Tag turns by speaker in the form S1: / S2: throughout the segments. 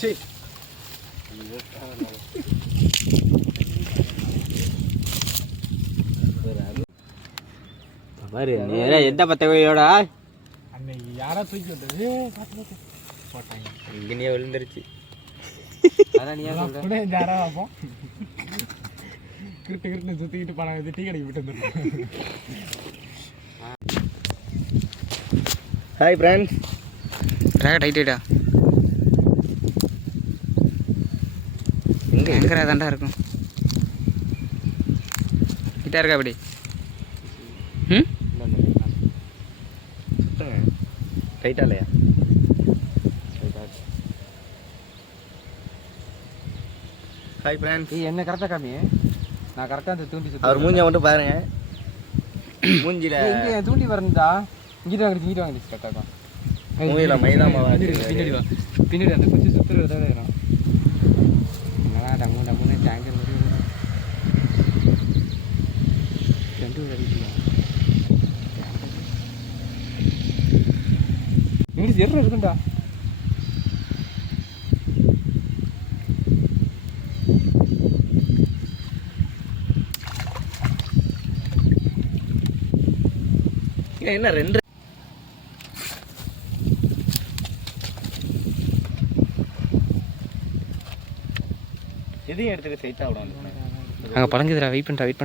S1: சரி
S2: பாரு நேரா எந்த பத்தவையோட
S1: அன்னைக்கு யாரா தூக்கி விட்டது போட்டாங்க.
S2: இங்கனே விழுந்துருச்சு. அதான் நீ ஏன்
S1: யாரா பார்ப்போம். கிருட்டு கிருட்டு சுற்றிக்கிட்டு பணம் இது டீ கடைக்கு விட்டு வந்துருக்கோம்
S2: ஹாய் ஃப்ரெண்ட்ஸ்
S3: டைட்டா
S2: எங்க
S3: எங்கரா தாண்டா இருக்கும்? கிட்டா இருக்கா அப்படி? ம்?
S2: டைட்டா இல்லையா? ஹாய் ஃப்ரெண்ட்ஸ்
S3: நீ என்ன கரெக்டாக காமி? நான் கரெக்டாக அந்த தூண்டி
S2: அவர் மூஞ்ச மட்டும் பாருங்க. மூஞ்சில
S3: இங்கே தூண்டி வரணுதா இங்கிட்டு வாங்க இங்கிட்டு வாங்க கரெக்டாக
S2: மூஞ்சில மைதா மாவு
S3: பின்னாடி வா பின்னாடி அந்த குச்சி சுற்றுறதா வேணும் என்னடா டம்மு டம்முன்னு டேங்கர் மாதிரி ரெண்டு அடிக்கலாம் இங்கிலீஷ் எவ்வளோ இருக்குண்டா
S2: என்ன ரெண்டு எதையும் எடுத்துக்க சைட்டா விடணும்
S3: அங்கே பழங்குதுடா வெயிட் பண்ணுறா வெயிட்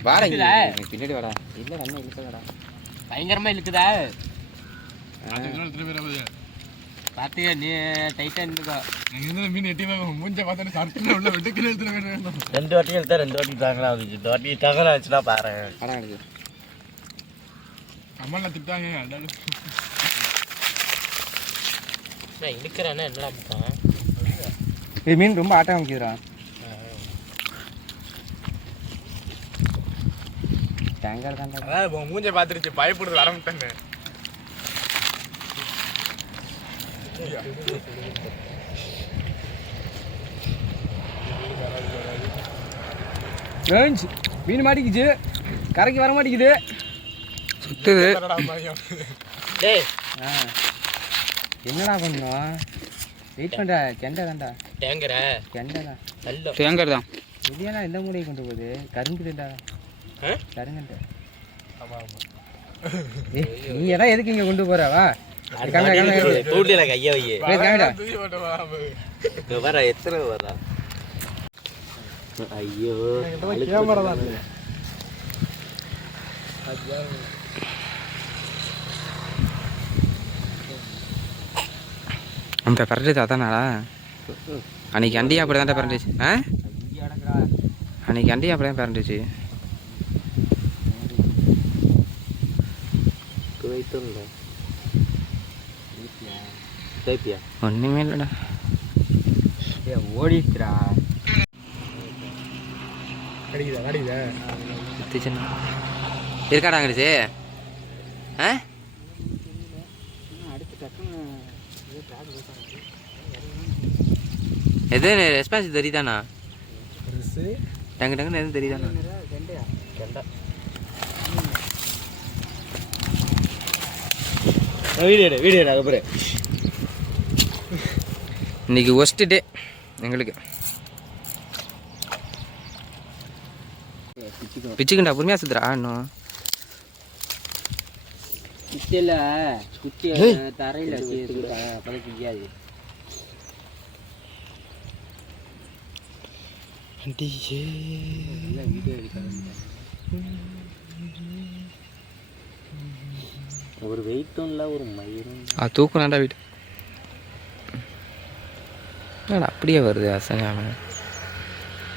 S2: வாடா
S3: பின்னாடி வாடா. இல்லை அண்ணன் இழுக்கடா
S2: பயங்கரமா இருக்குதா
S1: திருப்பி
S2: பாத்துக்க நீ டைட்டா நின்னுக்கோ
S1: இருந்து மீன் எட்டி மூஞ்ச பார்த்தா சட்டில் உள்ள விட்டு கீழே எடுத்துட்டு போயிடுவேன்
S2: ரெண்டு வாட்டி எடுத்தா ரெண்டு வாட்டி தாங்களா வந்துச்சு இந்த வாட்டி தகவல் ஆச்சுன்னா பாரு.
S1: அம்மா திட்டாங்க அடாலும்
S2: இழுக்கிறேன்னா என்னடா பண்ணுறான்
S3: இது மீன் ரொம்ப ஆட்டம் வைக்கிறா டேங்கர் தாண்டா
S1: அதான் மூஞ்ச பார்த்துருச்சு பயப்படுறது
S3: ஏஞ்ச் மீன் மாட்டிக்கிச்சு. கரைக்கு வர மாட்டேங்குது சுத்துது.
S2: டேய்.
S3: ஆ. என்னடா பண்ணும் வெயிட் பண்ணுற கெண்டை தான்டா.
S2: டேங்கர
S3: கெண்டை தான்
S2: நல்ல.
S3: தேங்கர் தான் இதெல்லாம் எந்த மூலையை கொண்டு போகுது? கருங்குதுடா? கருங்கண்டை.
S1: ஆமா ஆமா.
S3: ஏய், நீ எல்லாம் எதுக்கு இங்கே கொண்டு போற? வா. கேமரா கேமரா
S2: தூண்டில கைய வர எத்தனை வரா ஐயோ.
S1: கேமரா தான்
S3: அந்த பரட்டுச்சு அதானாடா அன்னைக்கு அண்டி அப்படி தான் பரண்டுச்சு ஆ? அன்னைக்கு அண்டி அப்படி தான்
S2: தைப்பியா
S3: ஒன்றுமே இல்லைடா.
S2: ஓடிச்சுடா
S1: அடிக்குதா அடிக்குதா?
S3: இருக்காடா அங்கிடுச்சு ஆ? எது ரெஸ்பான்ஸ் தெரியுதாண்ணா? டங்கு டங்குன்னு எதுவும் தெரியுதாண்ணா?
S2: வீடியோ வீடியோ அப்புறம்
S3: இன்னைக்கு ஒஸ்ட் டே எங்களுக்கு. பிச்சுக்குண்டா பொறுமையா சுத்துறா இன்னும்.
S2: குச்சியில் குச்சி தரையில் வச்சு அப்போதான் தெரியாது. ஒரு வெயிட்டும் இல்லை ஒரு மயிரும்
S3: ஆ தூக்குனாண்டா வீட்டு. என்னடா அப்படியே வருது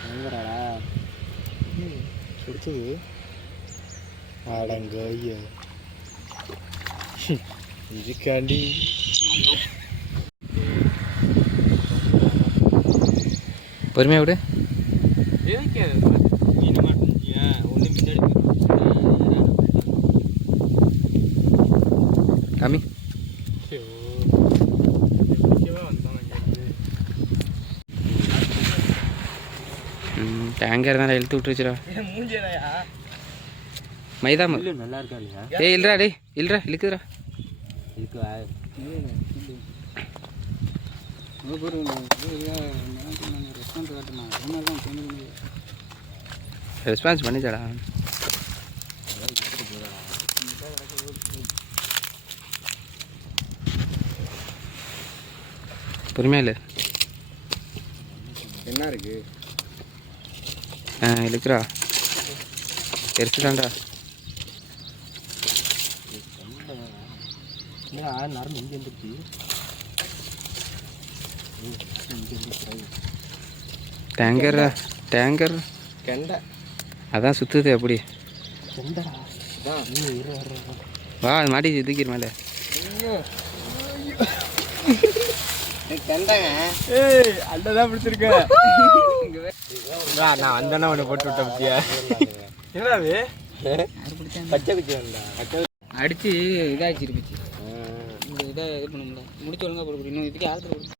S2: எங்கடாடா
S1: பிடிச்சது? அடங்க ஐயா இதுக்காண்டி
S3: பொறுமையா விடு காமி டேங்கர் தான் இழுத்து விட்டுருச்சுடா மைதா
S2: நல்லா இருக்கா இல்லையா
S3: ஏய் இல்லடா டேய் இல்லடா இழுக்குதுடா.
S2: இதுக்கு
S3: ரெஸ்பான்ஸ் பண்ணிச்சாடா பொறுமையா இல்லை
S1: என்ன இருக்கு?
S3: ஆ இழுக்குறா. எரிச்சுட்டான்டா
S2: நரம்பு இங்கே இருந்துச்சு
S3: டேங்கர் டேங்கர்.
S1: கெண்டை.
S3: அதான் சுற்றுது
S2: இரு.
S3: வா அது மாட்டி தூக்கிற மேலே.
S1: நான் வந்தேன்னா உன்னை போட்டு விட்ட பத்தியா? என்னடா அது?
S2: பச்சை குச்சி அடித்து பச்சை
S4: அடிச்சு இதாகிருந்துச்சு இந்த இதை இது பண்ண முடியல முடிச்சு ஒழுங்காக போட இன்னும் இதுக்கு யாருக்கு